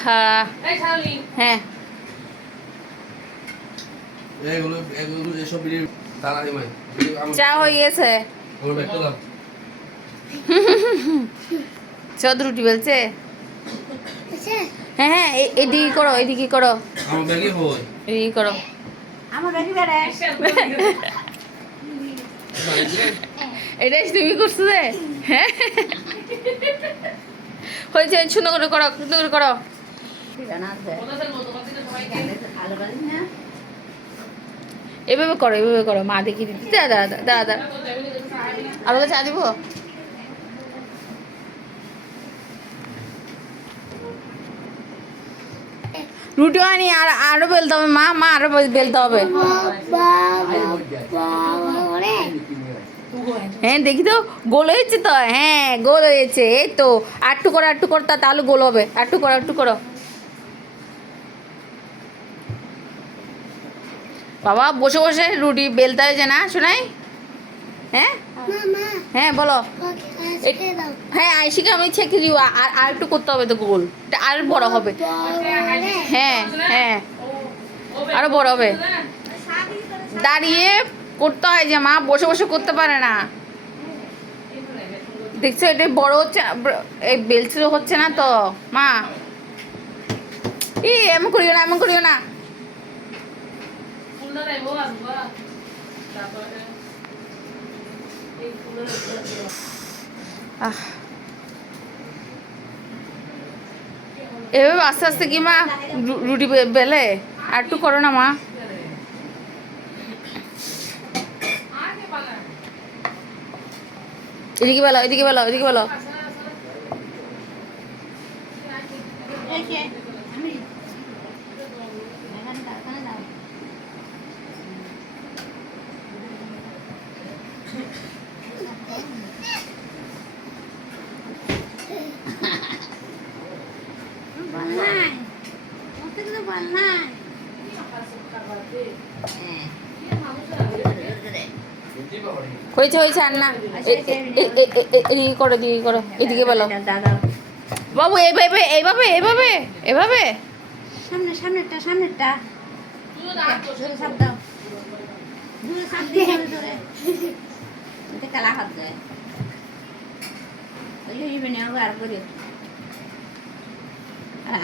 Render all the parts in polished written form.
হ্যাঁ হ্যাঁ চা হয়ে গেছে চোদ্দ রুটি বেলছে হ্যাঁ হ্যাঁ এদিকে করো এদিকে করো এদিকে করো এটাই তুমি করছো যে হ্যাঁ হয়েছে সুন্দর করে করো সুন্দর করে করো এভাবে করো মা দেখিয়ে দিচ্ছি দাদা দাদা আমাকে চা দিব রুটি আনি আর আরো বেলতে হবে মা আরো বেলতে হবে হ্যাঁ দেখি তো গোল হয়েছে তো হ্যাঁ গোল হয়েছে এই তো আটটু করো তাহলে গোল হবে আটটু করো বাবা বসে বসে রুটি বেলতে হয়েছে না শোনাই হ্যাঁ হ্যাঁ বলো হ্যাঁ আইসিকে আমি ছেঁকে দিব আর একটু করতে হবে তো গোল আর বড় হবে হ্যাঁ হ্যাঁ আরো বড় হবে দাঁড়িয়ে করতে হয় যে মা বসে বসে করতে পারে না দেখছো এটা বড় হচ্ছে এই বেলছে হচ্ছে না তো মা এমন করিও না এভাবে আস্তে আস্তে কি মা রুটি বেলে আর একটু করো না মা এদিকে বেলো হয়েছে আর না এদিকে করো এদিকে বলো বাবু এইভাবে সামনেরটা কালা হাত যায়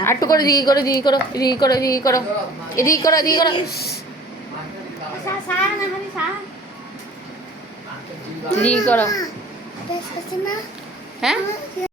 আটটু করে এদিকে করো এদিকে করো হ্যাঁ